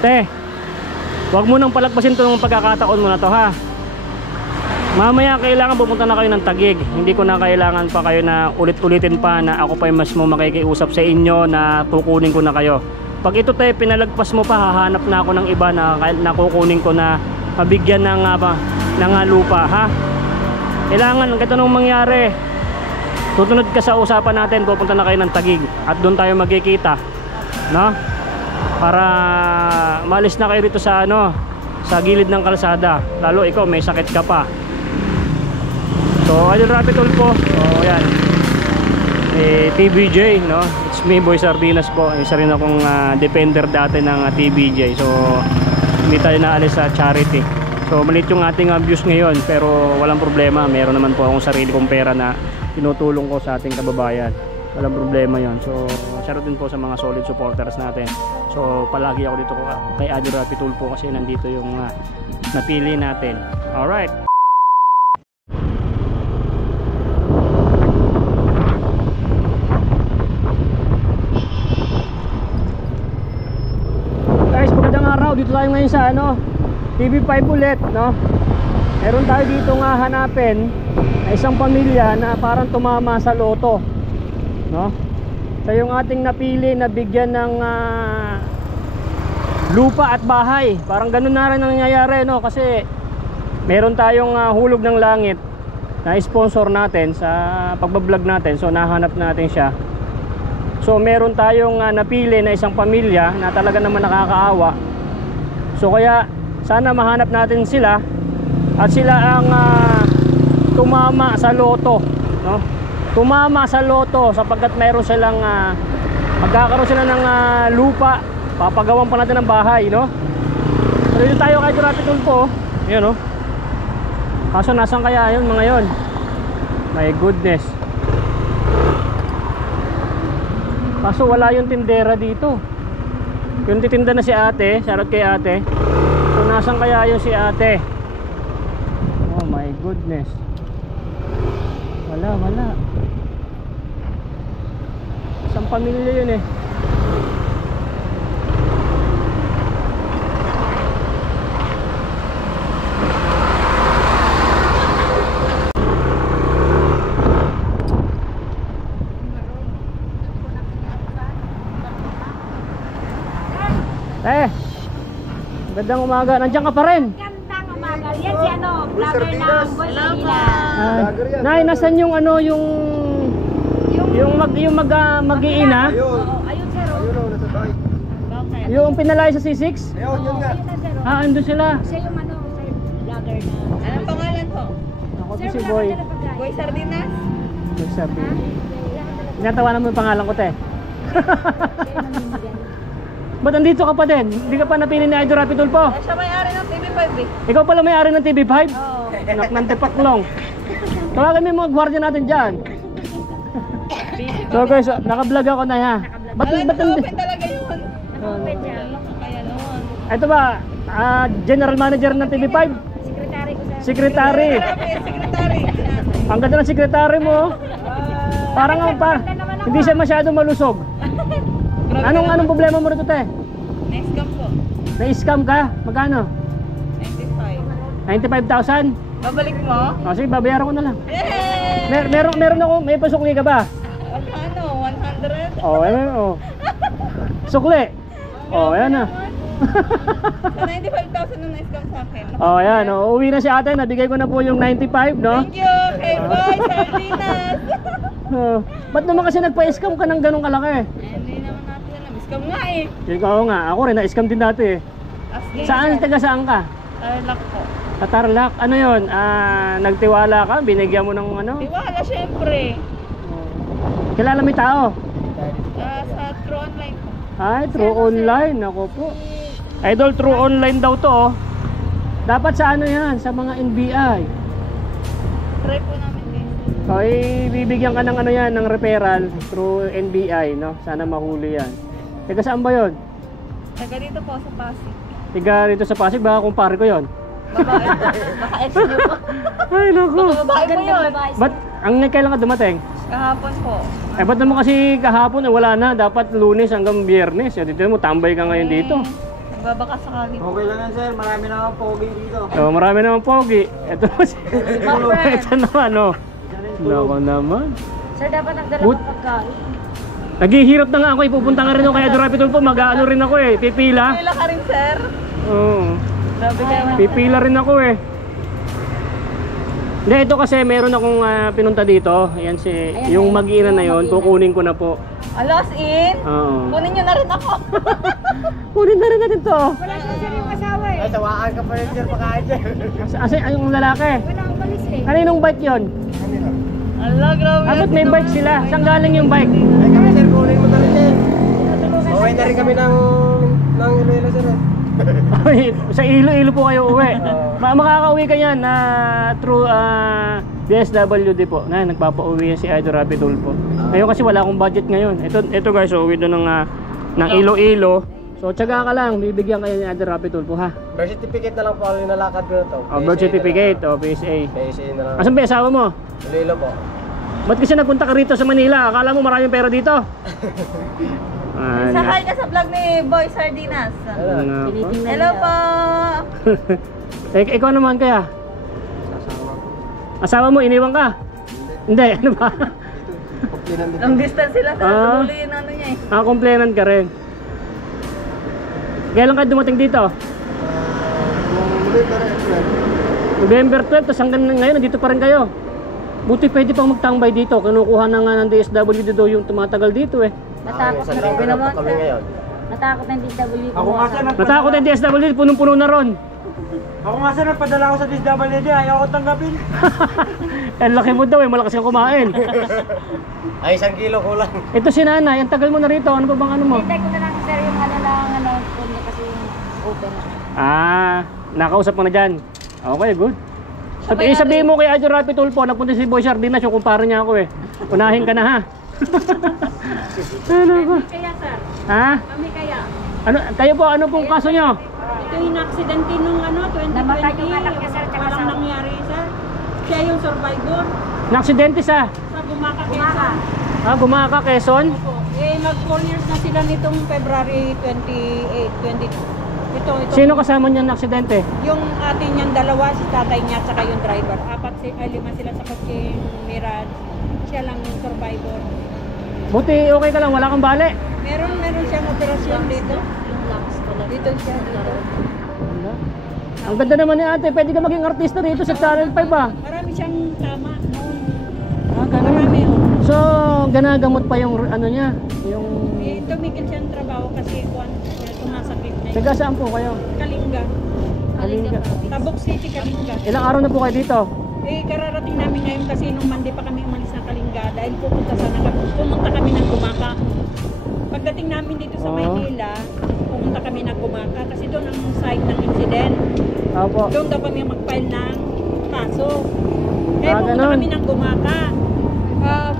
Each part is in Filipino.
Te, huwag mo nang palagpasin itong pagkakataon mo na to ha. Mamaya kailangan pupunta na kayo ng Taguig. Hindi ko na kailangan pa kayo na ulit-ulitin pa na ako pa yung mas mo makikiusap sa inyo na kukunin ko na kayo. Pag ito te, pinalagpas mo pa, hahanap na ako ng iba na kukunin ko na mabigyan ng lupa ha. Kailangan ganito nung mangyari. Tutunod ka sa usapan natin, pupunta na kayo ng Taguig at doon tayo magkikita, no? Para malis na kayo rito sa sa gilid ng kalsada. Lalo ikaw may sakit ka pa. So Idol Rapi Tulfo. So yan, TBJ, no? It's me, Boy Sardinas po. Isa rin akong defender dati ng TBJ. So hindi tayo naalis sa charity. So maliit yung ating views ngayon, pero walang problema. Meron naman po akong sarili kong pera na tinutulong ko sa ating kababayan. Walang problema yon. So shoutout din po sa mga solid supporters natin. So palagi ako dito kay Idol Rapi Tulfo kasi nandito yung napili natin. Alright. Guys, magandang araw. Dito tayo ngayon sa TV5 ulit, no? Meron tayo dito nga hanapin na isang pamilya na parang tumama sa loto, no? So yung ating napili na bigyan ng lupa at bahay, parang ganun na rin ang nangyayari, no? Kasi meron tayong hulog ng langit na sponsor natin sa pagbablog natin. So nahanap natin siya. So meron tayong napili na isang pamilya na talaga naman nakakaawa. So kaya sana mahanap natin sila at sila ang tumama sa loto, no? Tumama sa loto sapagkat mayroon silang magkakaroon sila ng lupa, papagawan pa natin ng bahay, no? So dito tayo kay Rapi Tulfo. Ayun, no? Kaso nasan kaya yun mga yon? My goodness. Kaso wala yung tindera dito. Yung titinda na si ate, shoutout kay ate. So nasan kaya yung si ate? Oh my goodness. Wala. Isang pamilya yun eh. Magandang umaga. Nandiyan ka pa rin? Magandang umaga. Yan si vlogger ng Boy Sardinas. Nay, nasan yung yung mag-iina? Ayun sir. Nasa bahay. Yung pinalay sa C6? Ayun, yun nga. Andun sila. Siya yung sir, vlogger na. Anong pangalan ko? Ako to si Boy. Boy Sardinas? Boy Sardinas. Tinatawanan mo yung pangalan ko, te. Ba't andito ka pa din? Hindi ka pa napili ni Idol Rapi Tulfo? Siya may-ari ng TV5 eh. Ikaw pala may-ari ng TV5? Oo. Anak ng tepaklong. Tawagan mo yung mga gwardiya natin dyan. So guys, naka-vlog ako na ha. Ba't open talaga yun. Open siya. Kaya noon. Ito ba, general manager ng TV5? Secretary ko sir. Secretary. Secretary. Ang ganda ng secretary mo. Parang hindi siya masyado malusog. Anong problema mo rito, te? Next cam po. Na-scam ka? Magkano? 95. 95,000? Babalik mo? O sige, babayaran ko na lang. Yay! Meron ako, may pasukli ka ba? Ano? 100? Oo. Sukli. Ayan na. So 95,000 nung na-scam sa akin. Ayan. Uwi na si ate. Nabigay ko na po yung 95, no? Thank you, kay Boy Sardinas. Ba't naman kasi nagpa-scam ka ng ganong kalaki? Hindi naman natin alam. Scam nga eh. Ikaw nga. Ako rin, na-scam din dati eh. Saan? Taga saan ka? Tarlac po. Sa Tarlac. Ano yun? Nagtiwala ka? Binigyan mo ng ano? Tiwala syempre. Kilala mo yung tao? Sa True Online po. Ay, True Online. Ako po. Idol, True Online daw to, oh. Dapat sa ano yan? Sa mga NBI. Try po namin guys. So, bibigyan ka ng ano yan, ng referral through NBI, no? Sana mahuli yan. Teka, saan ba yun? Taga dito po sa Pasig. Tiga rito sa Pasig, baka kumpare ko yun. Babae po. Baka ex niyo po. Ay, naku. Baka babae po yun. Ba't, kailan ka dumating? Kahapon po. Ba't naman kasi kahapon, wala na. Dapat Lunes hanggang Biyernes. Dito mo, tambay ka ngayon dito. Magbabaka sakali. Okay lang yan, sir. Marami na akong pogi dito. So, marami naman pogi. Ito ito naman, oh. Nako naman. Sir, dapat nagdala But- ng pagkain. Naghihirap na nga ako, ipupunta nga rin ako kay Idol Rapid Tulfo. Mag-ano rin ako eh, pipila. Pila ka rin, sir. Oo. Grabe kayo. Pipila rin ako eh. Hindi, ito kasi meron akong pinunta dito. Ayan si, yung mag-iina na yon, kukunin ko na po. Alas in. Oo. Kunin nyo na rin ako. Kunin na rin natin to. Wala siya sir yung asawa eh. Ay, sawaan ka pa rin, sir, pakain, sir. Kasi yung lalaki. Wala akong balis eh. Kaninong bike yon? Ala, grabe. Abot may bike sila. Saan galing yung bike? Ay, kami, sir, kunin mo na rin, sir. Uwi na rin kami ng Iloilo, sir. Ay, sa Iloilo po kayo uwi. Makakauwi ka yan through DSWD po. Na nagpapauwi yan si Idol Rapid Tulfo. Ngayon kasi wala akong budget ngayon. Ito guys, uwi doon ng Iloilo. So tiyaga ka lang, bibigyan kayo ni Idol Rapid Tulfo ha. Birth certificate na lang po yung nalakad ko na to. Birth certificate, PSA. PSA na lang. Asan ba yung asawa mo? Iloilo po. Ba't kasi nagpunta ka rito sa Manila? Akala mo maraming pera dito? Sakay ka sa vlog ni Boy Sardinas. Hello po. Ikaw naman kaya? Asawa mo, iniwan ka? Hindi, ano ba? Long distance sila sa tuloy yung ano niya eh. Complainant ka rin. Kailan ka dumating dito? November 12, tapos hanggang ngayon, nandito pa rin kayo. Buti pwede pang magtambay dito. Kinukuha na nga ng DSWD daw yung tumatagal dito eh. Natakot Isang na linggo rin na po naman kami sir. ngayon. Natakot na yung DW. Ako nga, sir, Natakot yung DSWD, punong-puno na ron. Ako nga, sir, nagpadala ako sa DSWD. Ayaw ko tanggapin. Ang laki mo daw eh, malakas kang kumain. Ay, 1 kilo kulang. Ito si nanay, ang tagal mo na rito. Ano pa bang ano mo? Hintay ko na lang sir yung ano lang, phone niya kasi yung open na. Nakausap mo na dyan. Okay, good. Sabihin mo kay Idol Rapid Tulfo, nagpunta si Boy Sardinas, yung kumpara niya ako eh. Unahin ka na ha. Ano ba? Kaya sir, Ha? kami kaya. Ano, kayo po, ano pong kaso nyo? Ito yung aksidente nung 2020. Namatay yung anak niya, sir, tsaka Walang asawa. nangyari sir. Siya yung survivor Naaksidente sa? sa Bumaka, Bumaka. Quezon. Gumaka, Quezon? Opo. Mag 4 years na sila nitong February 28, 22. Ito. Sino kasama niya na aksidente? Yung atin niyang dalawa, si tatay niya, saka yung driver. 5 sila sa kotse Mirage. Siya lang yung survivor. Buti okay ka lang, wala kang bali. Meron siyang operasyon dito. Yung lungs pala. Dito siya. Dito. Ang ganda naman ni ate, pwede ka maging artista dito sa Channel 5 ah. Marami siyang tama noon. Ganun. Marami. So, ganagamot pa yung ano niya, yung... Tumigil siyang trabaho kasi sumasakit na. Taga saan po kayo? Kalinga. Kalinga. Tabok City, Kalinga. Ilang araw na po kayo dito? Kararating namin ngayon kasi nung Monday pa kami umalis ng Kalinga dahil pumunta kami ng Gumaka. Pagdating namin dito sa Oo. Maynila, pumunta kami ng Gumaka kasi doon ang site ng incident. Opo. Doon daw kami mag-file ng kaso. Pumunta ganun. kami ng Gumaka.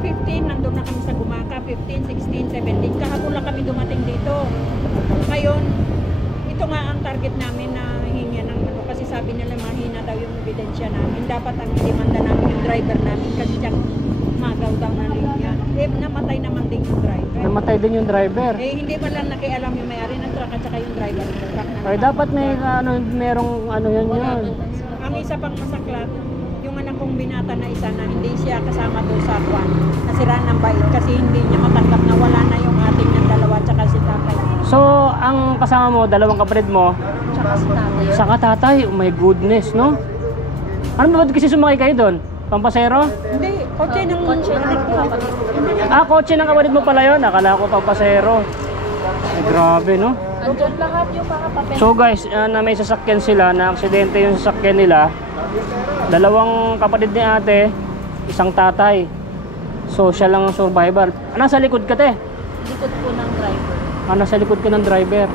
15, nandun na kami sa Gumaka. 15, 16, 17. Kahapon lang kami dumating dito. Ngayon, ito nga ang target namin na hinga ng ano. Kasi sabi nila mahina daw yung ebidensya namin. Dapat ang demanda namin yung driver namin kasi siyang magaw daw na linya. Namatay naman din yung driver. Namatay din yung driver. Hindi pa lang nakialam yung may-ari ng truck at saka yung driver ng truck na Ay, dapat may merong ano yun yun. Ang isa pang masaklat, yung anak kong binata na isa na hindi siya kasama doon sa kwan. Nasira ng bait kasi hindi niya matanggap na wala na yung ating ng dalawa tsaka si tatay. So, ang kasama mo, dalawang kapatid mo, Tsaka si tatay. saka tatay, oh my goodness, no? Ano ba kasi sumakay kayo doon? Pampasero? Hindi, kotse ng Kotse ng kapatid. Kotse ng kapatid mo pala yun. Akala ko pampasero. Ay, grabe, no? Andyan lahat yung mga papel. So guys, na may sasakyan sila, na aksidente yung sasakyan nila. Dalawang kapatid ni ate, isang tatay. So siya lang ang survivor. Nasa likod ka te? Likod po ng driver. Nasa likod ka ng driver.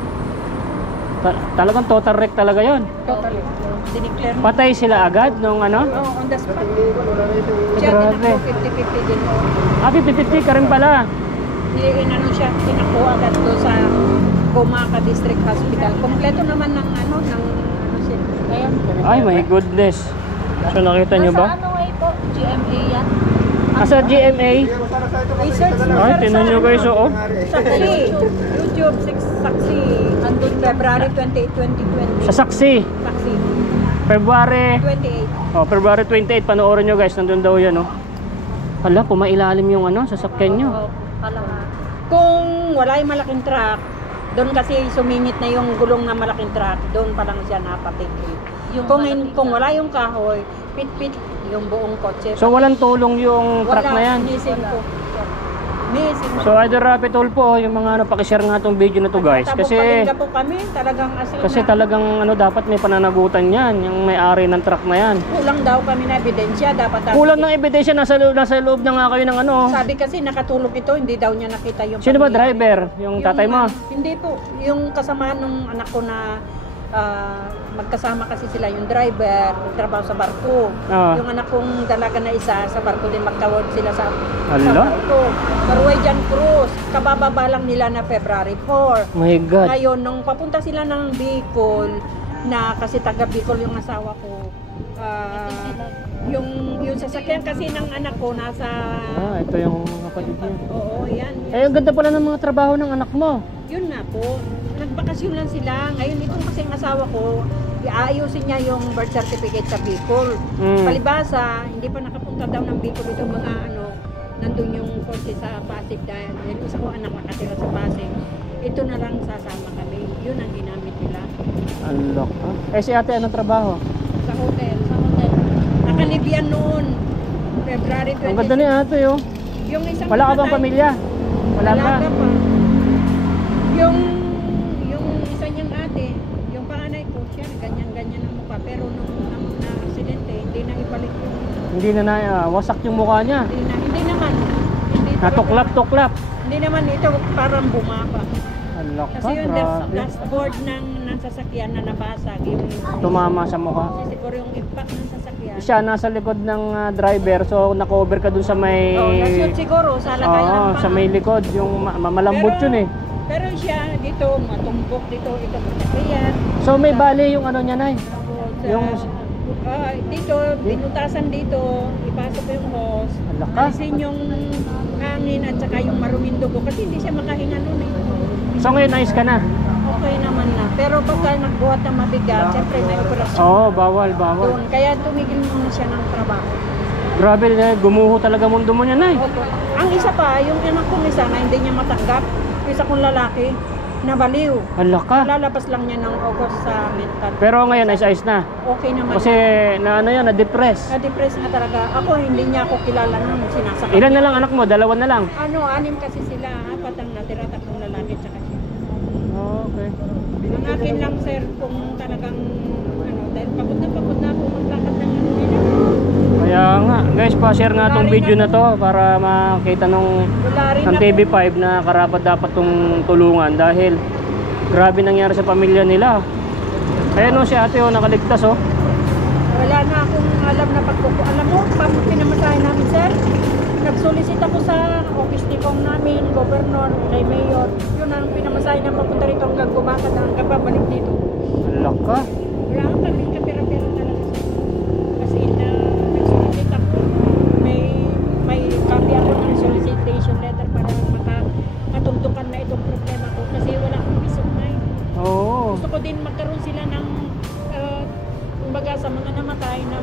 Talagang total wreck talaga yon. total. Dineclare mo. Patay sila agad nung ano? Oo, on the spot. Siya Grabe. tinakbo 50-50 din. 50-50 ka rin pala. Inano siya, tinakbo agad doon sa Gumaka District Hospital. Kompleto naman ng ano siya. Ayan. Ay my goodness. So nakita nyo ba? Nasa ano way po? GMA yan? Sa GMA. Research Ay, tinan nyo guys, oo. Saksi. YouTube, saksi. Andun February 28, 2020. Sa saksi. Saksi. February 28. Oh, February 28, panoorin nyo guys, nandun daw yan, oh. Hala, pumailalim yung ano, sasakyan nyo. Kung wala yung malaking truck, doon kasi sumingit na yung gulong na malaking truck, doon pa lang siya napatigil. Kung wala yung kahoy, pit-pit yung buong kotse. So walang tulong yung truck na yan. Missing po. Missing. So Idol Rapi Tulfo, yung mga ano, pakishare nga tong video na to guys. Kasi po kami, talagang asin kasi na. talagang ano, dapat may pananagutan yan, yung may-ari ng truck na yan. Kulang daw kami na ebidensya, dapat Kulang ng ebidensya, nasa loob na nga kayo ng ano. Sabi kasi nakatulog ito, hindi daw niya nakita yung Sino ba pamilya. driver? Yung tatay mo? Hindi po, yung kasama nung anak ko na magkasama kasi sila, yung driver, trabaho sa barko. Yung anak kong dalaga na isa, sa barko din magkawag sila sa barko. Norwegian Cruise, kabababa lang nila na February 4. My God. Ngayon, nung papunta sila ng Bicol, na kasi taga Bicol yung asawa ko, yung sasakyan kasi ng anak ko nasa... Ito yung kapatid niya. Oo, yan. Ang ganda pala ng mga trabaho ng anak mo. Yun nga po, nagbakasyon lang sila. Ngayon, itong kasi ang asawa ko, iayusin niya yung birth certificate sa Bicol. Palibasa, hindi pa nakapunta daw ng Bicol itong mga nandun yung korte sa Pasig dahil isa ko anak nakatira sa Pasig. Ito na lang sasama kami. Yun ang ginamit nila. Unlock. Si ate, anong trabaho? Sa hotel. Nakalibian noon. February 20. Ang ganda ni ate, oh. Yung isang Wala ka bang pamilya? Wala pa. Yung isa niyang ate, yung panganay ko, siya ganyan-ganyan ang mukha. Pero nung na-aksidente, hindi na ibalik yung... Hindi na wasak yung mukha niya. Hindi naman. Natuklap-tuklap. Hindi naman ito parang bumaba. Unlock ka, Kasi yung grabe. dashboard ng sasakyan na nabasag, yung... Tumama sa mukha. Siguro yung impact ng sasakyan. Siya nasa likod ng driver, so na-cover ka dun sa may... Na-shoot siguro sa lagay ng paa. sa may likod, yung malambot yun eh. Pero siya dito, matumbok dito, ito masakyan. So may bali yung ano niya, Nay? Yung... dito, binutasan dito, ipasok yung hose, Alaka. alisin yung hangin at saka yung maruming dugo kasi hindi siya makahinga nun eh. So ngayon, ayos ka na? Okay naman na. Pero pagka nagbuhat ng mabigat, siyempre may operasyon. Oo, bawal. Doon. Kaya tumigil muna siya ng trabaho. Grabe, gumuho talaga mundo mo niya, Nay. Opo. Ang isa pa, yung anak kong isa na hindi niya matanggap, isa kong lalaki, nabaliw. Alaka. Lalabas lang niya ng August sa mental. Pero ngayon, ayos na. Okay naman. Kasi na-depress. Na-depress nga talaga. Ako, hindi niya ako kilala nung sinasakit. Ilan na lang anak mo? 2 na lang? 6 kasi sila. 4 ang natira, 3 lalaki tsaka siya. Okay. Ang akin lang, sir, kung talagang, dahil pagod na ako maglakad ng nila. Kaya nga, guys, pa-share nga tong video na to para makita ng TV5 na karapat dapat tong tulungan dahil grabe nangyari sa pamilya nila. Ayan o, si ate o, nakaligtas o. Wala na akong alam na alam mo, pinamasahe namin, sir. Nagsolicit ako sa office ni Kong namin, governor, kay mayor. Yun ang pinamasahe na papunta rito hanggang Gumakat na hanggang babalik dito. Alak ka. Wala akong kami kapira-pira talaga, sir. Kasi nagsolicit ako. May copy ako ng solicitation letter para matuntukan na itong problema ko. Kasi wala akong peace of mind. Oo. Gusto ko din magkaroon sila ng kumbaga sa mga namatay na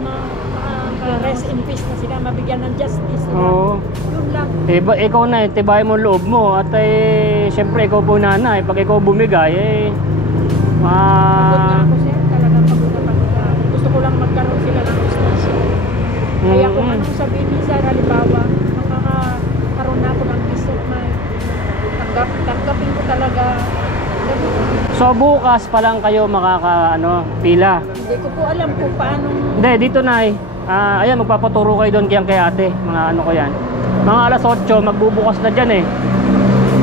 rest in peace na sila, mabigyan ng justice sila. Oo. Yun lang. Ikaw na, tibayin mo loob mo at siyempre ikaw po nanay, pag ikaw bumigay Pagod na ako, sir. Talagang pagod na ako. Gusto ko lang magkaroon sila ng justice. Kaya kung anong sabihin ni Sir, halimbawa, makakaroon na ako ng peace of mind. Tanggapin ko talaga. So bukas pa lang kayo pila. Hindi ko po alam kung paano. Hindi, dito na ayan, magpapaturo kayo doon kay ate. Mga ko yan. Mga alas 8, magbubukas na dyan eh.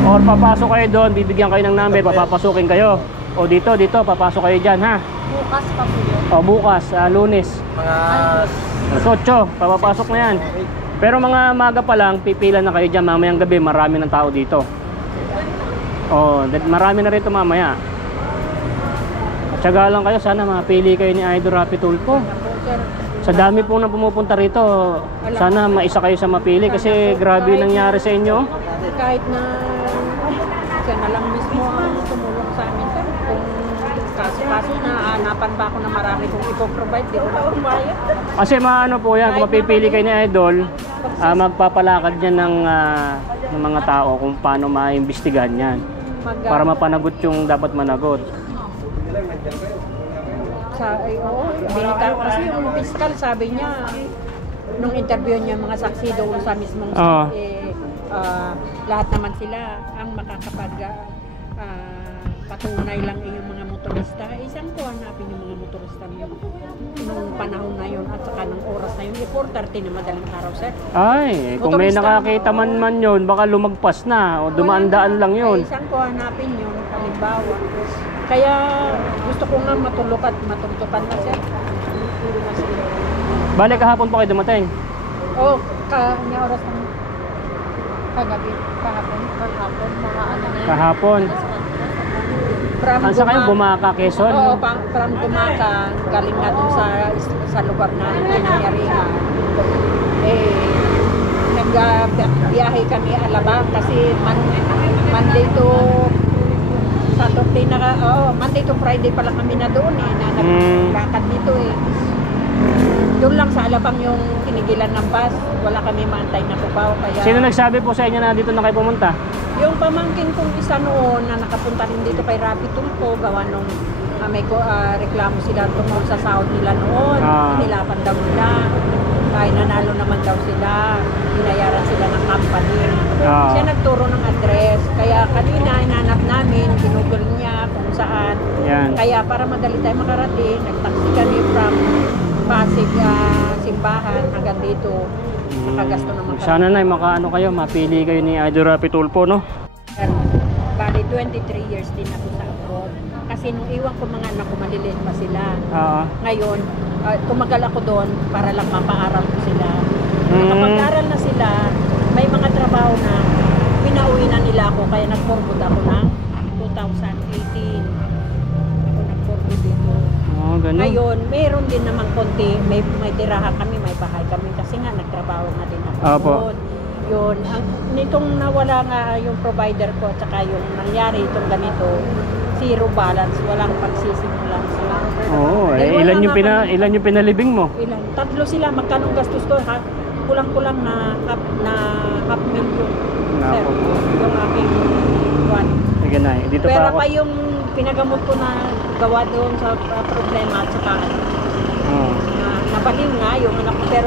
Or papasok kayo doon, bibigyan kayo ng number, papapasukin kayo. O dito, papasok kayo dyan ha. Bukas pa po yun. O bukas, Lunes. Mga... Alas 8, papapasok na yan. Pero mga maga pa lang, pipila na kayo dyan. Mamayang gabi, marami ng tao dito. O, marami na rito mamaya. Tsaga lang kayo, sana mapili kayo ni Idol Rapi Tulfo. Sa dami pong na pumupunta rito, sana maisa kayo sa mapili kasi grabe nangyari sa inyo. Kahit na siya na lang mismo ang tumulong sa amin, sir. Kung Nahanapan pa ako na marami kong ipoprovide, di ko na kumaya. Kasi maano po yan, kung mapipili kayo ni Idol, magpapalakad niya ng mga tao kung paano maimbestigahan yan. Para mapanagot yung dapat managot. Binita ko kasi yung fiscal, sabi niya, nung interview niya mga saksi doon sa mismong lahat naman sila ang makakapag patunay lang yung mga motorista. Isang ko hanapin yung mga motorista nung panahon na yun at saka ng oras na yun. 4:30 na madaling araw, sir. Ay, kung may nakakita man yun, baka lumagpas na o dumaan-daan lang yun. Isang ko hanapin yun, halimbawa. Kaya gusto ko nga matulog at matugtukan na, sir. Bale, kahapon pa kayo dumating? Oo, kanya oras ng kagabi, kahapon, mga ano na yun. Kahapon. Saan kayo? Bumaka, Quezon? Oo, from Bumaka, galing nga dun sa lugar na pinangyarihan. Nagbiyahe kami Alabang kasi Monday to Saturday Monday to Friday pala kami na doon na naglakad dito Doon lang sa Alabang yung tinigilan ng bus, wala kami maantay na Cubao. Kaya Sino nagsabi po sa inyo na dito na kayo pumunta? yung pamangkin kong isa noon na nakapunta rin dito kay Rapi Tulfo, gawa nung may reklamo sila tungkol sa sahod nila noon. Nilapan daw nila. Kaya nanalo naman daw sila. Binayaran sila ng company. Siya nagturo ng address. Kaya kanina inanap namin, ginugol niya kung saan. Yan. Kaya para madali tayo makarating, nagtaxi kami from Pasig simbahan hanggang dito. Nakagasto naman kami. Sana na makaano kayo, mapili kayo ni Idol Rapi Tulfo, no? Bali, 23 years din ako sa abroad. Kasi nung iwan ko mga anak ko, maliliit pa sila. Ngayon, tumagal ako doon para lang mapaaral ko sila. Nakapag-aral na sila, may mga trabaho na pinauwi na nila ako, kaya nag-forward ako ng 2018. Ako nag-forward dito. Ganun. Ngayon, mayroon din naman konti, may tirahan kami, may bahay kami kasi nga nagtrabaho na din ako. Yun, nitong nawala nga yung provider ko at saka yung nangyari itong ganito, zero balance, walang pagsisimulan sila. Ilan yung pinalibing mo? Tatlo sila, magkano gastos ko? Kulang-kulang na half million. Sir, yung aking one. Sige na, dito Pero pa ako. pa yung pinagamot ko na gawa doon sa problema at saka nabaling nga yung anak ko, pero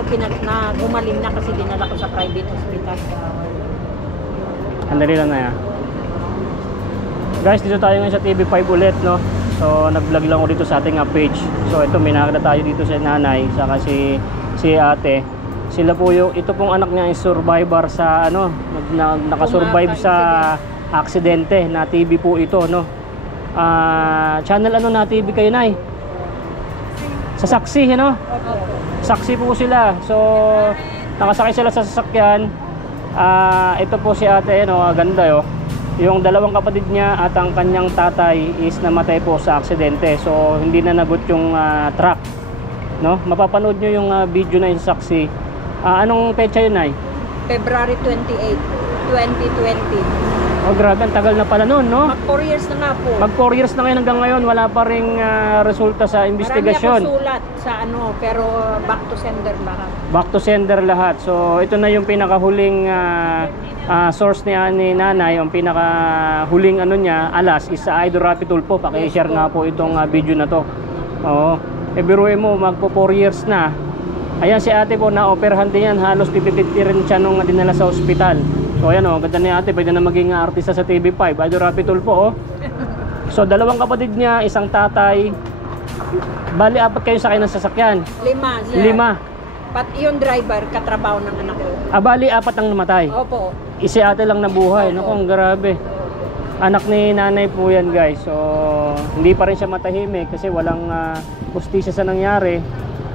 gumaling na kasi dinala ko sa private hospital. Andali lang na yan. Guys, dito tayo ngayon sa TV5 ulit, no? So, nag-vlog lang ko dito sa ating page. So, ito, may nakakita tayo dito sa nanay, saka si ate. Sila po ito pong anak niya ay survivor sa, nakasurvive sa aksidente na TV po ito, no? Channel na TV kayo, Nay? Sa Saksi, no? Saksi po sila. So, nakasakay sila sa sasakyan. Ito po si ate, no? Ganda, yo. Yung dalawang kapatid niya at ang kanyang tatay is namatay po sa aksidente. So, hindi na nagot yung truck, no? Mapapanood nyo yung video na yung Saksi. Anong petsa yun, Nay? February 28, 2020. Oh, grabe, ang tagal na pala noon, no? Mag 4 years na nga po. Mag 4 years na ngayon, hanggang ngayon wala pa ring resulta sa investigasyon. Marami ako sulat sa pero back to sender lahat. Back to sender lahat. So ito na yung pinakahuling source ni nanay, yung pinakahuling niya, alas, is sa Idol Rapi Tulfo. Paki-share nga po itong video na to. Oo. Biruin mo, magpo 4 years na. Ayan si ate po, na-operahan din yan. Halos 50-50 rin siya nung dinala sa ospital. So ayan ganda ni ate, pwede na maging artista sa TV5, Idol Rapi Tulfo, So dalawang kapatid niya, isang tatay. Bali, 4 kayo sakay ng sasakyan. 5, sir. 5. Pati yung driver, katrabaho ng anak ko. Bali, 4 ang namatay. Opo. Si ate lang nabuhay. Naku, ang grabe. Anak ni nanay po yan, guys. So hindi pa rin siya matahimik kasi walang justisya sa nangyari.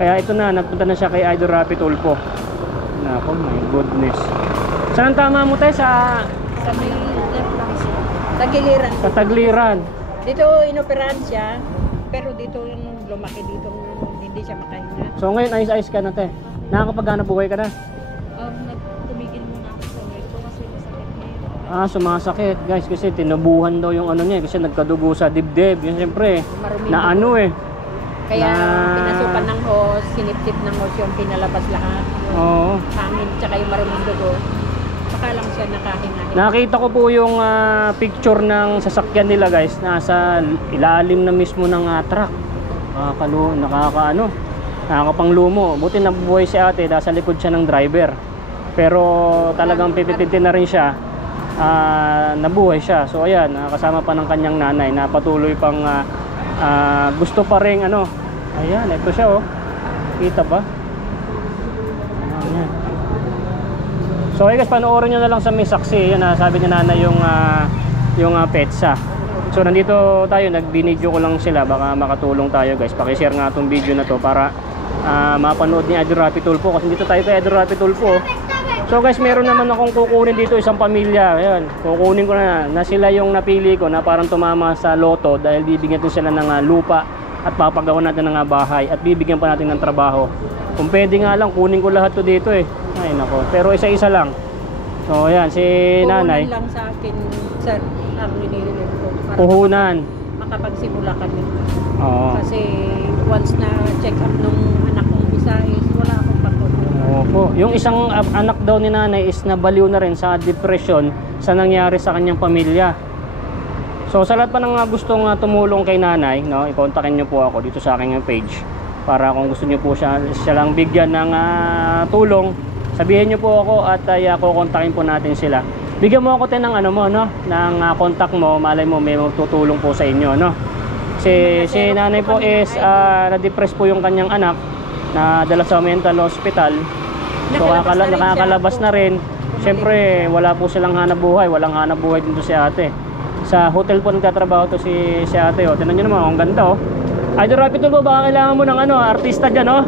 Kaya ito na, nagpunta na siya kay Idol Rapi Tulfo. Naku, my goodness. Saan tama mo tayo? Sa may left lang siya. Tagliran. Sa Tagliran. Dito inoperahan siya, pero dito yung lumaki dito, hindi siya makahinga. So ngayon ayos-ayos ka na, te. Nakakapaghanap buhay ka na? Nagtumigil muna ako sa work ko kasi masakit na yun. Sumasakit guys kasi tinubuhan daw yung ano niya kasi nagkadugo sa dibdib. Yun siyempre Maruming na dugo. ano eh. Kaya na- pinasukan ng hose, sinipsip ng hose yung pinalabas lahat. Yung Oo. hangin tsaka yung maruming dugo. Saka lang siya nakahinga. Nakita ko po yung picture ng sasakyan nila guys. Nasa ilalim na mismo ng truck. Nakakapanglumo. Buti nabubuhay si ate dahil sa likod siya ng driver. Pero talagang pipitintin na rin siya. Nabuhay siya. So ayan, kasama pa ng kanyang nanay na patuloy pang gusto pa rin ano. Ayan, ito siya oh. Kita ba? Ayan. So ay guys, panoorin nyo na lang sa may saksi. Yan sabi ni nanay yung petsa. So nandito tayo, nagbinidyo ko lang sila. Baka makatulong tayo guys. Pakishare nga itong video na to para mapanood ni Idol Rapi Tulfo. Kasi dito tayo kay Idol Rapi Tulfo. So guys, meron naman akong kukunin dito isang pamilya. Ayan, kukunin ko na sila yung napili ko na parang tumama sa loto dahil bibigyan natin sila ng lupa at papagawa natin ng bahay at bibigyan pa natin ng trabaho. Kung pwede nga lang, kunin ko lahat to dito eh. Ay nako, pero isa-isa lang. So ayan, si nanay. Puhunan lang sa akin, sir, ang nililin ko. Para Puhunan. makapagsimula kami. Oo. Kasi once na check up nung anak kong isa is wala akong pagkukunan. Opo. Yung isang anak daw ni nanay is nabaliw na rin sa depression sa nangyari sa kanyang pamilya. So sa lahat pa ng gustong tumulong kay nanay, no, i-kontakin nyo po ako dito sa aking page para kung gusto nyo po siya lang bigyan ng tulong, sabihin nyo po ako at kukontakin po natin sila. Bigyan mo ako ng ano mo, no, ng contact mo, malay mo may magtutulong po sa inyo, no. Si nanay po is na-depress po yung kanyang anak na dala sa mental hospital. So nakakalabas na rin. Siyempre wala po silang hanap buhay, walang hanap buhay dito si ate. Sa hotel po nagtatrabaho to si ate oh. Tingnan niyo naman, ang ganda oh. Idol Rapi Tulfo, baka kailangan mo ng artista diyan oh.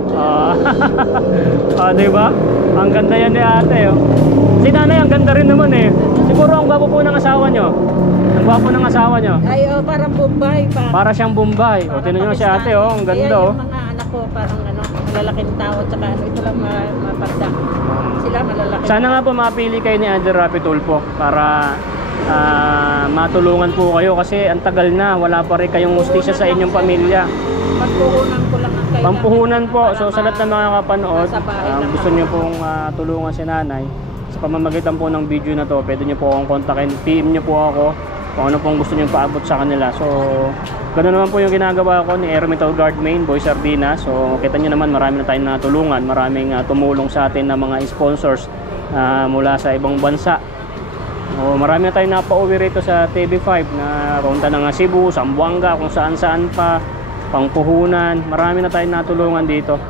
Di ba? Ang ganda yan ni ate oh. Si nanay ang ganda rin naman eh. Siguro ang gwapo po ng asawa nyo. Ang gwapo ng asawa nyo. Ay, parang Bombay pa. Para siyang Bombay. O, tingnan nyo si ate oh, ang ganda oh. Kaya yung mga anak ko parang malalaking tao tsaka ito lang mapanda. Sila malalaki. Sana nga po mapili kayo ni Idol Rapi Tulfo para matulungan po kayo kasi ang tagal na, wala pa rin kayong hustisya sa inyong pamilya. Pampuhunan ko lang ang kailangan. Pampuhunan po. So sa lahat ng mga kapanood, nasa bahay lang gusto ako. nyo pong tulungan si nanay sa pamamagitan po ng video na to, pwede nyo po akong kontakin, PM nyo po ako kung ano pong gusto nyo paabot sa kanila. So ganoon naman po yung ginagawa ko ni Ermito Guardmain, Boy Sardinas. So kita nyo naman, marami na tayong natulungan, maraming tumulong sa atin na mga sponsors mula sa ibang bansa. O, marami na tayong napauwi rito sa TV5 na punta ng Cebu, Zamboanga, kung saan-saan pa, pangpuhunan. Marami na tayong natulungan dito.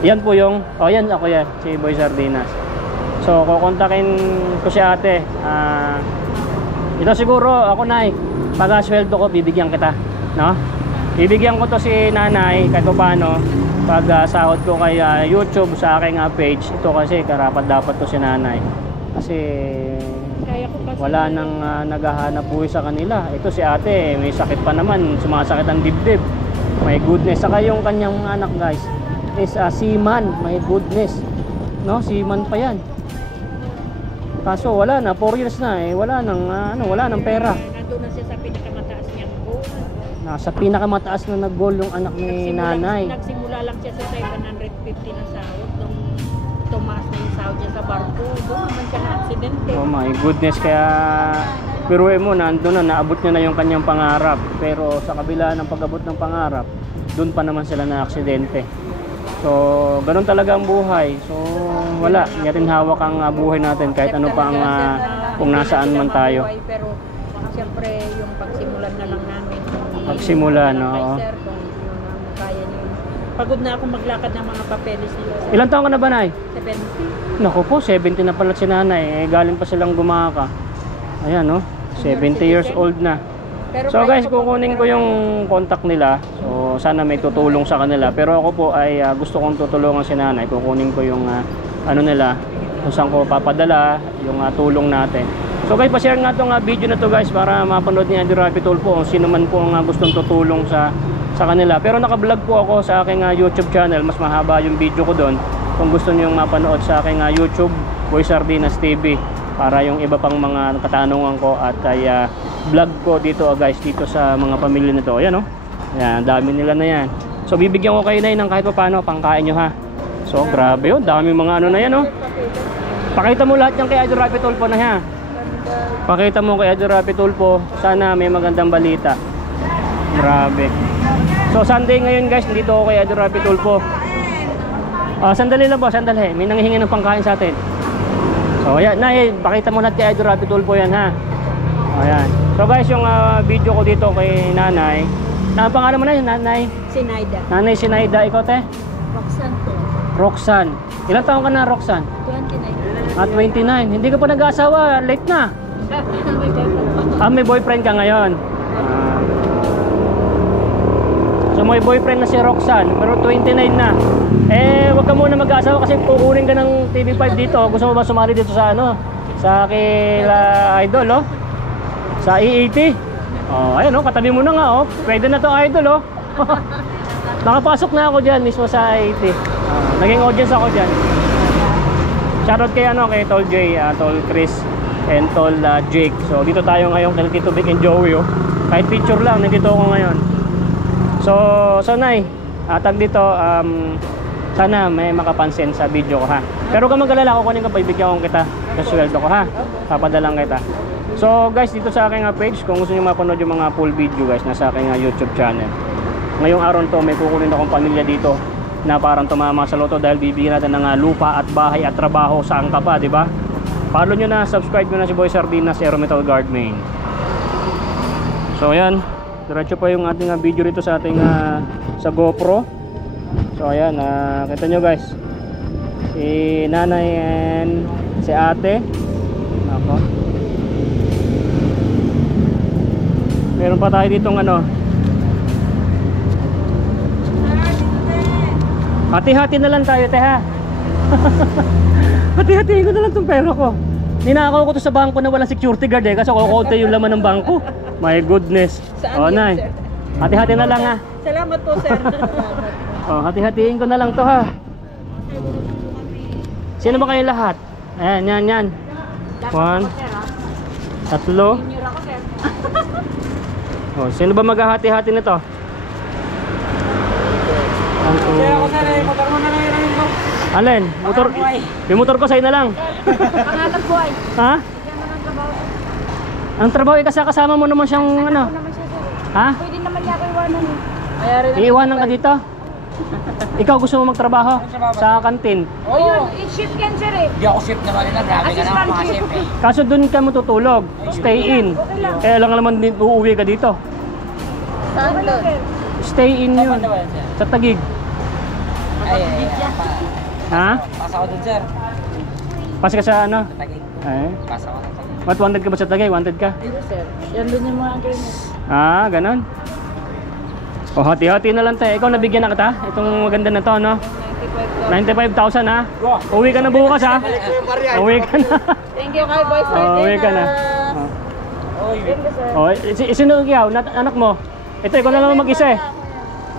Yan po yung, yan ako yan, si Boy Sardinas. So kukontakin ko si ate. Ito siguro ako nay, pag sweldo ko bibigyan kita, no? Bibigyan ko to si nanay kahit paano pag sahod ko kay YouTube sa aking page. Ito kasi karapat dapat to si nanay. Kasi Kaya ko kasi wala nang naghahanap buhay sa kanila. Ito si ate, may sakit pa naman, sumasakit ang dibdib. My goodness, saka yung kanyang anak guys is seaman, my goodness. No, seaman pa yan. Kaso wala na, 4 years na eh, wala nang pera. nandun na siya sa pinakamataas niyang goal. Nasa pinakamataas na nag-goal yung anak ni nanay. Nagsimula lang siya sa 750 na sahod nung tumaas na yung sahod niya sa barko. Doon naman siya na-aksidente. Oh my goodness, kaya piruin mo, nandun na, naabot niya na yung kanyang pangarap. Pero sa kabila ng pag-abot ng pangarap, doon pa naman sila na aksidente. So, ganun talaga ang buhay. So, wala, yatin hawak ang buhay natin kahit ano pa ang kung nasaan man tayo. Pero siyempre yung pagsimulan na lang namin. Pagsimulan, no? oo. Kay sir, kung yung kaya niyo. Pagod na akong maglakad ng mga papeles nila. Ilang taon ka na ba, Nay? 70. Naku po, 70 na pala si nanay. Galing pa silang gumaka. Ayan, no? 70 years old na. Pero So kaya guys, ko kukunin ko yung contact nila. So sana may tutulong sa kanila. Pero ako po ay gusto kong tutulungan si nanay. Kukunin ko yung ano nila, kung saan ko papadala yung tulong natin. So guys, pa-share nga itong video na to guys para mapanood ni Idol Rapi Tulfo kung sino man po ang gustong tutulong sa kanila. Pero naka-vlog po ako sa aking YouTube channel. Mas mahaba yung video ko doon. Kung gusto niyo mapanood sa aking YouTube, Boy Sardinas TV. para yung iba pang mga katanungan ko at ay vlog ko dito guys, dito sa mga pamilya nito. Ayan oh. Ayan, dami nila na yan. So bibigyan ko kayo na ng kahit pa paano pangkain nyo ha. So grabe yun, dami mga ano na yan oh. Pakita mo lahat yan kay Idol Rapi Tulfo na ha. Pakita mo kay Idol Rapi Tulfo. Sana may magandang balita. Grabe. So Sunday ngayon guys, nandito ako kay Idol Rapi Tulfo. Sandali lang po, sandali. May nanghihingi ng pangkain sa atin. So ayan, Nay, pakita mo lahat kay Idol Rapi Tulfo yan ha. Ayan. So guys, yung video ko dito kay Nanay. Ang pangalan mo na yun, Nanay? Sinaida. Nanay Sinaida, ikaw te? Roxanne po. Roxanne. Ilang taon ka na, Roxanne? 29. 29. Hindi ka pa nag-asawa, late na. May boyfriend ka ngayon. So may boyfriend na si Roxanne, pero 29 na. Wag ka muna mag-asawa kasi kukunin ka ng TV5 dito. Gusto mo ba sumali dito sa ano? Sa kila Idol, oh? Sa E80. Ayan, oh, katabi mo na nga, oh. Pwede na to, Idol, oh. Nakapasok na ako diyan mismo sa E80. Naging audience ako diyan. Shoutout kay kay Tol J, Tol Chris, and Tol Jake. So dito tayo ngayon kay Tito Vic and Joey, oh. Kahit picture lang, nandito ako ngayon. So Nay, tag dito, sana may makapansin sa video ko ha. Pero kung mag-alala ko, kunin ka, bibigyan ko kita sa sweldo ko ha. Papadalang kita. So guys, dito sa aking page, kung gusto niyo mapanood yung mga full video guys, nasa aking YouTube channel. Ngayong araw to, may kukunin akong pamilya dito na parang tumama sa loto dahil bibigyan natin ng lupa at bahay at trabaho saan ka pa, di ba? Follow nyo na, subscribe nyo na si Boy Sardinas, Aero Metal Guard Main. So ayan, diretso pa yung ating video dito sa ating sa GoPro. So ayan, kita nyo guys, si Nanay and si Ate. Ako. Meron pa tayo ditong ano, hati-hati na lang tayo, teha. Hati-hatiin ko na lang itong pera ko. Ninakaw ko to sa bangko na walang security guard kasi kukunti yung laman ng bangko. My goodness. Nay, hati-hati na lang ha. Salamat po, sir. Hati-hatiin ko na lang to ha. Sino ba kayo lahat? Ayan, yan. 1, 3. Sino ba maghahati-hati nito? Motor mo na lang yun. Alin? Motor? Yung motor ko sa'yo na lang. Pangalan buhay. Ha? Ang trabaho kasama mo naman siyang ano? Ha? Pwede naman niya ako iwanan eh. Iiwanan ka dito? Ikaw gusto mo magtrabaho sa kantin? Ayun, i-shift yan sir eh. Di ako shift naman nila. Grabe ka naman mga shift eh. Kaso doon ka matutulog. Stay in. Kaya lang naman uuwi ka dito. Saan doon? Stay in yun. Sa Taguig. Ay. Ha? Pasa ko dun, sir. Pas ka sa ano? Tagig. Pasa ko dun. What, wanted ka ba sa Taguig? Wanted ka? Sir, yan doon yung mga angkil niya. Ganon. Hati-hati na lang tayo. Ikaw nabigyan na kita? Itong maganda na to, no? 95,000 ha? Uwi ka na bukas ha? Uwi ka na. Thank you kay Boy Sir. Uwi ka na. Sino ikaw? Anak mo? Ito, ikaw na lang mag-isa eh.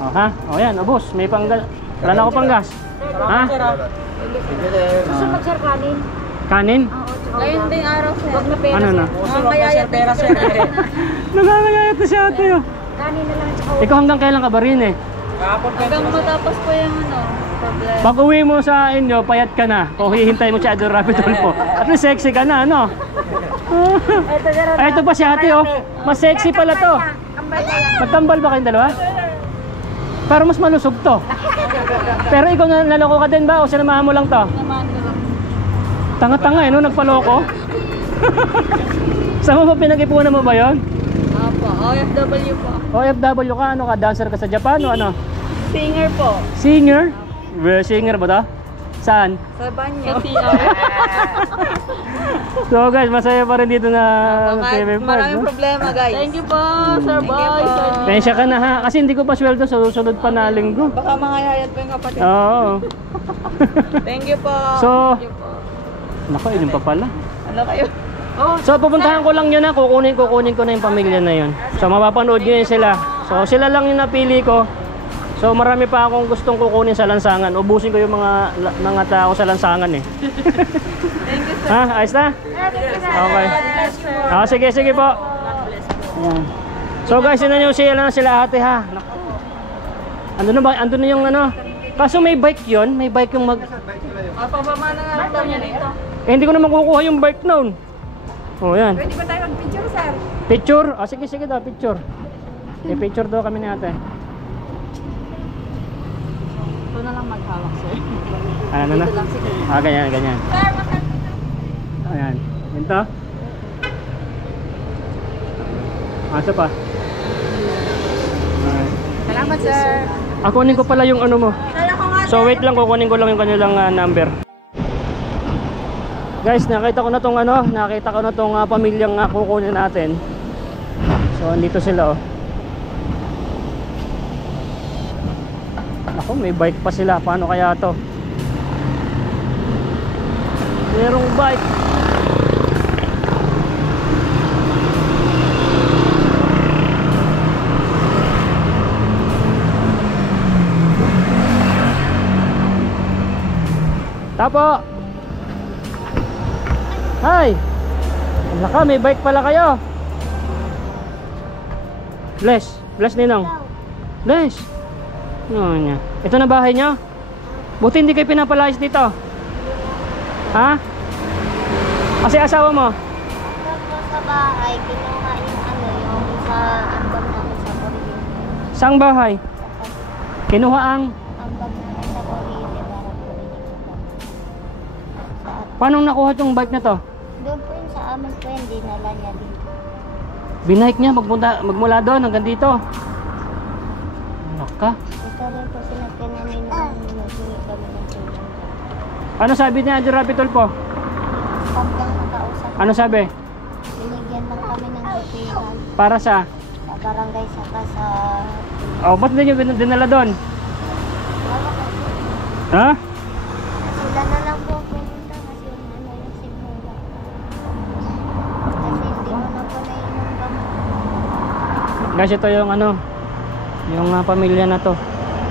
Ha? Yan, boss. May panggas. Wala na ako panggas. Ha? Gusto mag-sir kanin? Kanin? Ngayon ding araw, sir. Wag na pera. Ano na? Mamayayat pera, sir. Nangangayayat na si ate oh. Kanin na lang at saka Ikaw hanggang kailan ka ba rin eh? hanggang matapos po yung problem. Pag uwi mo sa inyo, payat ka na. Kung hihintay mo si Idol Rapi Tulfo. At least sexy ka na, ano? Ito pa si ate oh. Mas sexy pala to. Magtambal ba kayong dalawa? Para mas malusog to. Pero ikaw naloko ka din ba o sinamahan mo lang to? Tanga-tanga eh, no? Nagpaloko. Saan mo ba pinag-ipunan mo ba yun? Opo, OFW po. OFW ka? Ano ka? Dancer ka sa Japan o ano? Singer po. Singer? Singer ba to? Saan? Sa banyo. So guys, masaya pa rin dito na TV5. Maraming problema guys. Thank you po, Sir Boy. Pensya ka na ha, kasi hindi ko pa sweldo sa susunod pa na linggo. Baka mga yayat po yung kapatid. Oo. Thank you po. So, Thank you po. naku, yun pa pala. Ano kayo? So pupuntahan ko lang yun na, kukunin ko na yung pamilya na yun. So mapapanood nyo yun sila. So sila lang yung napili ko. So marami pa akong gustong kukunin sa lansangan. Ubusin ko yung mga tao sa lansangan eh. Thank you, sir. Ha? Ayos na? Okay. Sige po. Ayan. So guys, yun na yung sila ate ha. Naku. Andun na yung ano. Kaso may bike yon, may bike yung Pababa na nga lang daw niya dito. hindi ko naman kukuha yung bike noon. Oh, yan. Pwede ba tayo mag-picture, sir? Picture? Sige daw, picture. Picture daw kami ni ate. Ito na lang maghawak, sir. Ano na? Ganyan. Sir, masarap. Ayan. Ito. Asa pa? Ayan. Salamat, sir. Kunin ko pala yung ano mo. Sir, ako nga. So wait lang, kukunin ko lang yung kanilang number. Guys, nakita ko na tong pamilyang kukunin natin. So andito sila oh. Ako, may bike pa sila. Paano kaya to? Merong bike. Tapo. Hi. Naka, may bike pala kayo. Bless ninong. Bless. Ano niya? Ito na bahay niyo? Buti hindi kayo pinapalayas dito. Ha? Kasi asawa mo? Sa bahay, kinuha yung yung sa ambag namin sa Korea. Saang bahay? Kinuha ang... Ambag namin sa Korea para po Paano nakuha tong bike na to? doon po yun sa amin po yun, dinala niya dito. Binike niya magmula doon hanggang dito. Naka. Ito rin po sinakyan namin nung naghingi kami ng tulong. Ano sabi niya, Adjo Rapitol po? Stop lang nakausap. Ano sabi? Binigyan lang kami ng referral Para sa... sa barangay saka sa... Oh, ba't hindi niyo dinala doon? Ha? Sila na lang po pumunta kasi yung yung simula. Kasi hindi mo na po nainom gamot. Guys, ito yung yung pamilya na to.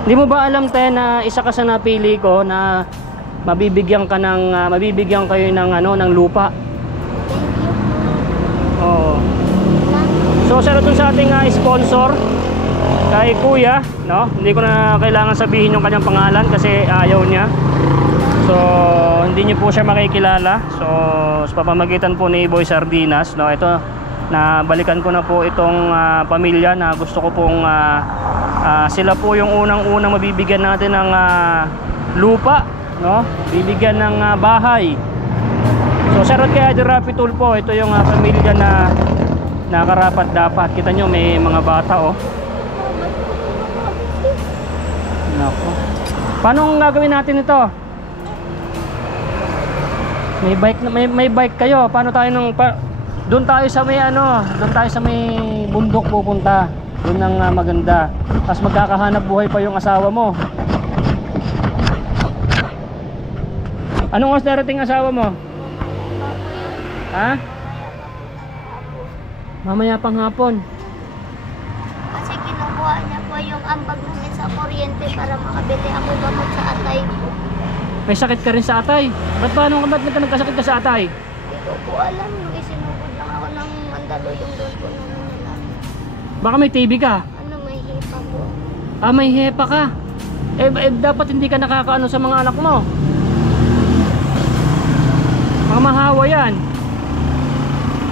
Hindi mo ba alam tayo na isa ka sa napili ko na mabibigyan kayo ng lupa? Thank you. Oo. So sa ating sponsor kay Kuya, no? Hindi ko na kailangan sabihin yung kanyang pangalan kasi ayaw niya. So hindi niyo po siya makikilala. So sa pamamagitan po ni Boy Sardinas, no? Ito na balikan ko na po itong pamilya na gusto ko pong sila po yung unang mabibigyan natin ng lupa, no? Bibigyan ng bahay. So shoutout kay Adjo Rapitol po. Ito yung pamilya na nakarapat dapat. Kita nyo may mga bata oh. Nako. Paano gagawin natin ito? May bike kayo. Paano tayo doon tayo sa may bundok pupunta. Doon ang maganda. Tapos magkakahanap buhay pa yung asawa mo. Anong oras darating asawa mo? Ha? Mamaya pang hapon. Kasi kinukuha niya po yung ambag namin sa kuryente para makabili ako gamot sa atay ko. May sakit ka rin sa atay. Ba't nagkasakit ka sa atay? Hindi ko po alam. Isinugod lang ako ng Mandaluyong doon po nung lalaki. Baka may TB ka? May hipa po. May hepa ka. Dapat hindi ka nakakaano sa mga anak mo. Mga mahawa yan.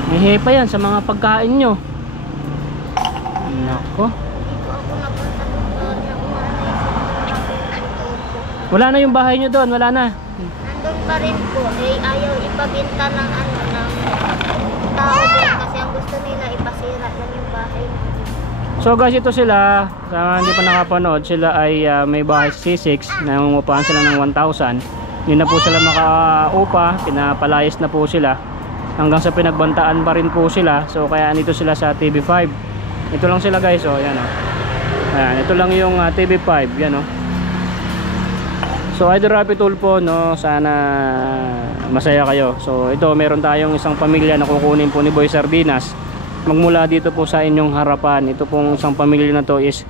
May hepa yan sa mga pagkain nyo. Nako. Hindi ko ako napunta doon na Wala na yung bahay nyo doon. Wala na. nandun pa rin po. Ayaw ipabinta ng ng tao doon kasi ang gusto nila ipasira lang yung bahay namin. So guys, ito sila. Sa hindi pa nakapanood, sila ay may bahay C6. Nangungupahan sila ng 1,000. Hindi na po sila makaupa. Pinapalayas na po sila. Hanggang sa pinagbantaan pa rin po sila. So kaya nito sila sa TV5. Ito lang sila guys. Oh, yan, oh. Ayan, ito lang yung TV5. Yan, oh. So Adjo Rapitol po, no, sana masaya kayo. So ito, meron tayong isang pamilya na kukunin po ni Boy Sardinas. Magmula dito po sa inyong harapan. Ito pong isang pamilya na to is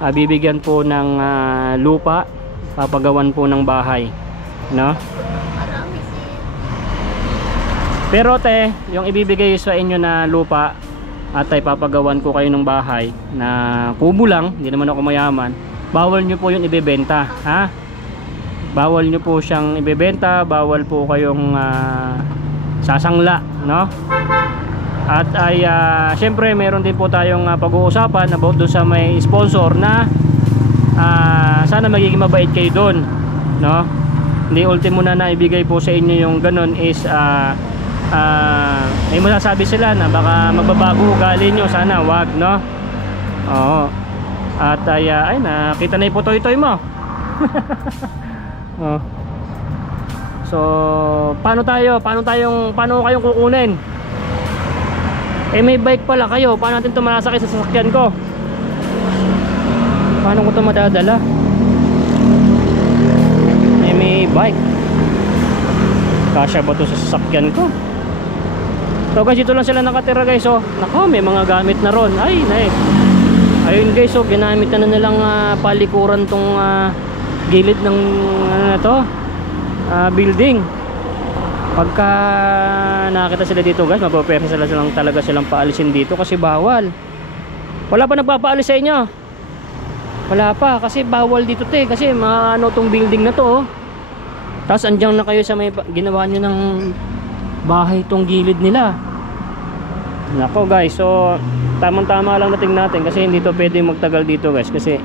bibigyan po ng lupa, papagawan po ng bahay, no? Marami sir. Pero te, yung ibibigay sa inyo na lupa at ay papagawan ko kayo ng bahay na kubo lang, hindi naman ako mayaman, bawal nyo po yung ibebenta, ha? Bawal nyo po siyang ibebenta, bawal po kayong sasangla, no? At ay syempre meron din po tayong pag-uusapan about doon sa may sponsor na sana magiging mabait kayo doon, no? Hindi ultimo na naibigay po sa inyo yung ganun is may masasabi sila na baka magbabago ugali nyo, sana wag, no? Oo. At ay nakita na yung putoy-toy mo. Oh. So paano kayong kukunin? Eh may bike pala kayo, paano natin ito manasakay sa sasakyan ko? Paano ko ito madadala? Eh may bike, kasya ba ito sa sasakyan ko? So guys, dito lang sila nakatira guys. So nako, may mga gamit na ron. Ay ayun guys, so ginamit na nilang palikuran tong gilid ng building. Pagka nakita sila dito guys, mapapersa silang talaga silang paalisin dito kasi bawal. Wala pa nagpapaalis sa inyo? Wala pa kasi bawal dito te, kasi maano tong building na to, oh. Tapos andyan na kayo sa may ginawa nyo ng bahay tong gilid nila. Nako guys, so tamang-tama lang natin kasi hindi to pwede magtagal dito guys, kasi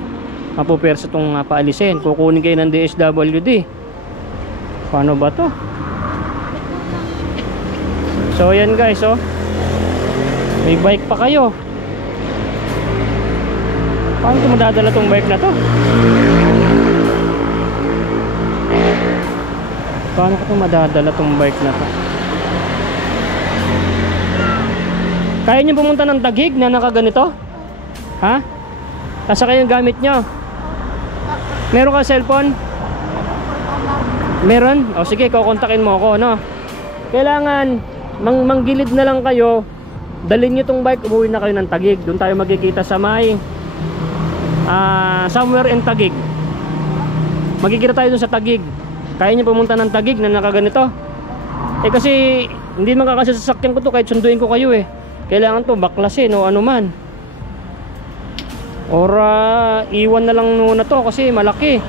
mapupersa tong paalisin. Kukunin kayo ng DSWD. Paano ba to? So yan guys, oh. May bike pa kayo. Paano ito madadala tong bike na to? Paano ko ito madadala tong bike na to? Kaya nyo pumunta ng Taguig na nakaganito? Ha? Nasa kayong gamit nyo? Meron ka cellphone? Meron? O sige, kukontakin mo ako, no? Kailangan manggilid na lang kayo, dalhin nyo tong bike, umuwi na kayo ng Taguig. Doon tayo magkikita sa may somewhere in Taguig. Magkikita tayo doon sa Taguig. Kaya nyo pumunta ng Taguig na nakaganito? Eh kasi hindi makakasya sa sasakyan ko to kahit sunduin ko kayo eh. Kailangan to baklasin o ano man, or iwan na lang muna to kasi malaki.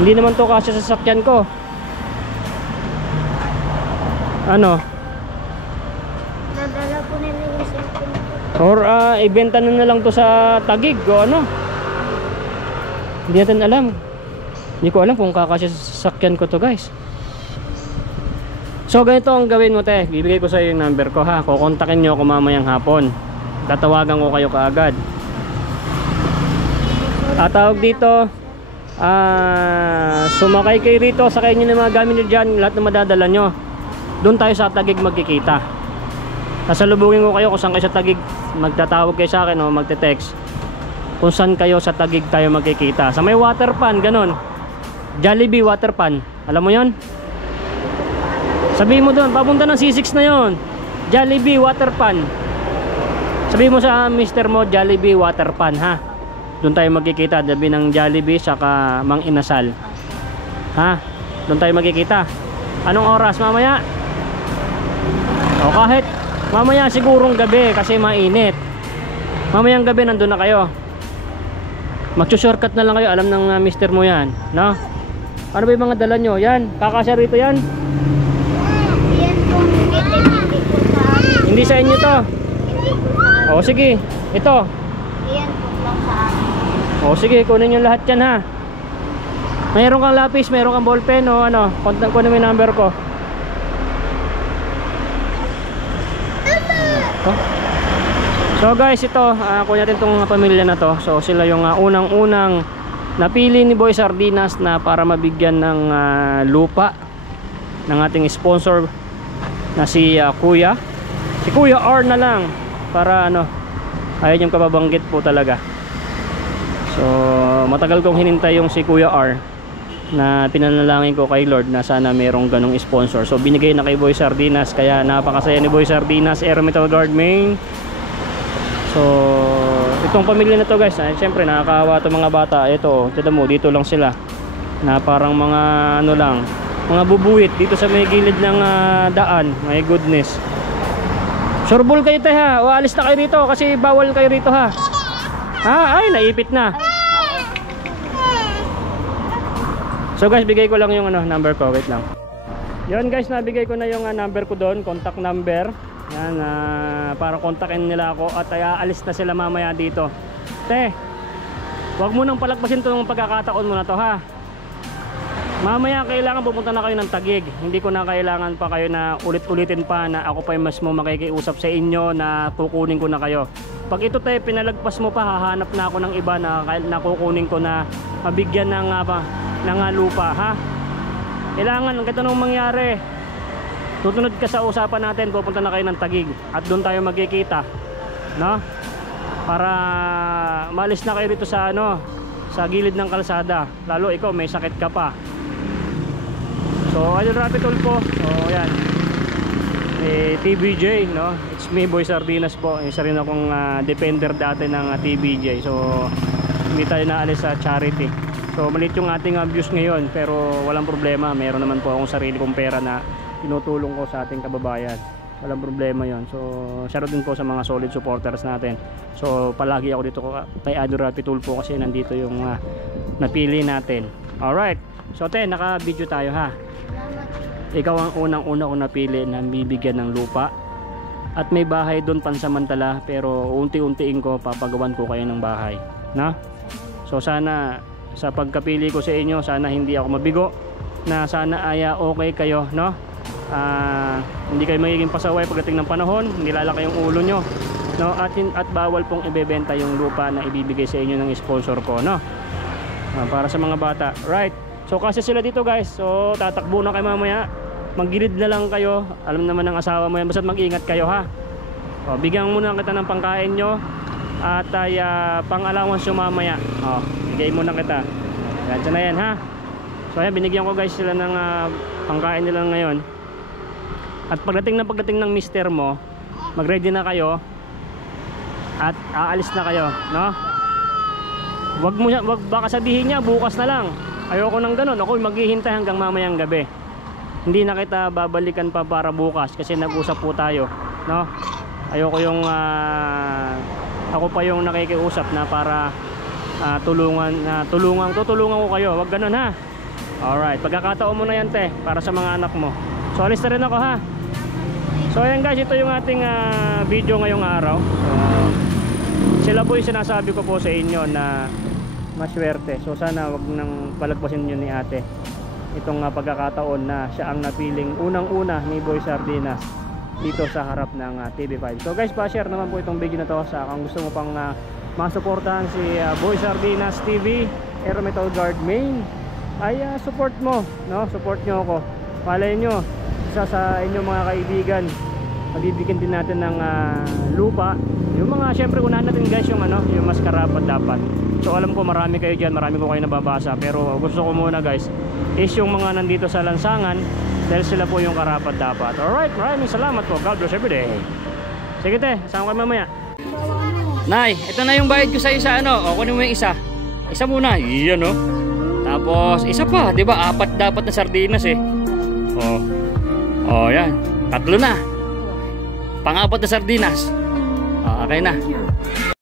Hindi naman to kasya sa sasakyan ko. Ano? Nadala po nila yung cellphone ko. Or ibenta na lang to sa Taguig o ano. Hindi natin alam. Hindi ko alam kung kakasya sa sasakyan ko to guys. So ganito ang gawin mo te, bibigay ko sa iyo yung number ko ha. Kukontakin nyo ako mamayang hapon. Tatawagan ko kayo kaagad. Tawag dito, sumakay kayo rito, sakay nyo ng mga gamit nyo dyan, lahat na madadala nyo. Doon tayo sa Taguig magkikita. Sasalubungin ko kayo kung saan kayo sa Taguig. Magtatawag kayo sa akin o magte-text kung saan kayo sa Taguig tayo magkikita. Sa may water pan, ganon, Jollibee water pan, alam mo yon? Sabihin mo doon, papunta ng C6 na yon, Jollibee water pan. Sabihin mo sa mister mo, Jollibee water pan, ha. Doon tayo magkikita, dabi ng Jollibee saka Mang Inasal, ha. Doon tayo magkikita. Anong oras mamaya? O kahit mamaya sigurong gabi kasi mainit. Mamayang gabi nandun na kayo. Magsushortcut na lang kayo, alam ng mister mo yan, no? Ano ba yung mga dala nyo? Yan, kakasya rito yan. Yan po, hindi po sa amin. Hindi sa inyo to. Hindi po sa amin. O sige, ito. Yan po lang sa amin. O sige, kunin yung lahat yan ha. Mayroon kang lapis, mayroon kang ballpen o ano, kunin mo yung number ko. Oh. So guys, ito, kunin natin itong pamilya na to. So sila yung unang-unang napili ni Boy Sardinas na para mabigyan ng lupa ng ating sponsor na si Kuya. Si Kuya R na lang para ano, ayun yung kababanggit po talaga. So matagal kong hinintay yung si Kuya R na pinanalangin ko kay Lord na sana merong ganong sponsor. So binigay na kay Boy Sardinas, kaya napakasaya ni Boy Sardinas, Air Metal Guard Main. So Itong pamilya na to guys, syempre nakakaawa itong mga bata. Ito, tignan mo, dito lang sila na parang mga ano lang, mga bubuwit dito sa may gilid ng daan. My goodness. Surbol kayo te ha, o alis na kayo rito kasi bawal kayo rito ha. Ay, naipit na. So guys, bigay ko lang yung number ko, wait lang. Yun guys, nabigay ko na yung number ko doon, contact number. Yan, para kontakin nila ako at aalis na sila mamaya dito. Te, huwag mo nang palagpasin itong pagkakataon mo na to ha. Mamaya kailangan pupunta na kayo ng Taguig. Hindi ko na kailangan pa kayo na ulit-ulitin pa na ako pa yung mas mo makikiusap sa inyo na kukunin ko na kayo. Pag ito tayo pinalagpas mo pa, hahanap na ako ng iba na kukunin ko na mabigyan ng lupa ha. Kailangan ang ganito nung mangyari. Tutunod ka sa usapan natin, pupunta na kayo ng Taguig at doon tayo magkikita, no? Para maalis na kayo dito sa sa gilid ng kalsada. Lalo ikaw may sakit ka pa. So Idol Rapi Tulfo. So ayan. TBJ, no? It's me, Boy Sardinas po. Isa rin akong defender dati ng TBJ. So hindi tayo naalis sa charity. So maliit yung ating views ngayon, pero walang problema. Meron naman po akong sarili kong pera na tinutulong ko sa ating kababayan. Walang problema yon. So shoutout din po sa mga solid supporters natin. So palagi ako dito kay Idol Rapi Tulfo kasi nandito yung napili natin. Alright. So te, naka-video tayo ha. Ikaw ang unang-una kong napili na bibigyan ng lupa. At may bahay doon pansamantala, pero unti-untiin ko papagawan ko kayo ng bahay, na? So sana sa pagkapili ko sa inyo, sana hindi ako mabigo, na sana ay okay kayo, no? Hindi kayo magiging pasaway pagdating ng panahon, hindi lalaki yung ulo nyo, no? At bawal pong ibebenta yung lupa na ibibigay sa inyo ng sponsor ko, no? Para sa mga bata, right? So kasi sila dito guys, so tatakbo na kayo mamaya, maggilid na lang kayo, alam naman ng asawa mo yan, basta mag-ingat kayo ha. O, bigyan muna kita ng pangkain nyo at pang-allowance yung mamaya. O, bigay muna kita. Ganyan na yan ha. So ayan, binigyan ko guys sila ng pangkain nila ngayon. At pagdating ng mister mo, mag-ready na kayo at aalis na kayo, no? Wag baka sabihin niya bukas na lang. Ayoko nang ganun. Ako maghihintay hanggang mamayang gabi. Hindi na kita babalikan pa para bukas kasi nag-usap po tayo, no? Ayoko yung ako pa yung nakikiusap na para tutulungan ko kayo. Wag ganun ha. Alright, pagkakataon mo na yan te, para sa mga anak mo. So alis na rin ako ha. So ayan guys, ito yung ating video ngayong araw. Sila po yung sinasabi ko po sa inyo na maswerte. So sana wag nang palagpasin nyo ni ate itong pagkakataon na siya ang napiling unang-una ni Boy Sardinas dito sa harap ng TV5. So guys, pa-share naman po itong video na to sa kung gusto mo pang masuportahan si Boy Sardinas TV, Aero Metal Guard Main, ay support mo, no? Support nyo ako. Malay nyo, isa sa inyong mga kaibigan, mabibigyan din natin ng lupa. Yung mga, syempre unahan natin guys yung yung mas karapat dapat. So alam ko marami kayo dyan, marami ko kayo nababasa, pero gusto ko muna guys is yung mga nandito sa lansangan dahil sila po yung karapat dapat. Alright, maraming salamat po. God bless everyday. Sige te, sama kayo mamaya. Nay, ito na yung bayad ko sa isa o kunin mo yung isa. Isa muna, iyan o. Tapos isa pa, di ba? 4 dapat na sardinas eh. Yan. 3 na. Pang-4 na sardinas. Okay na.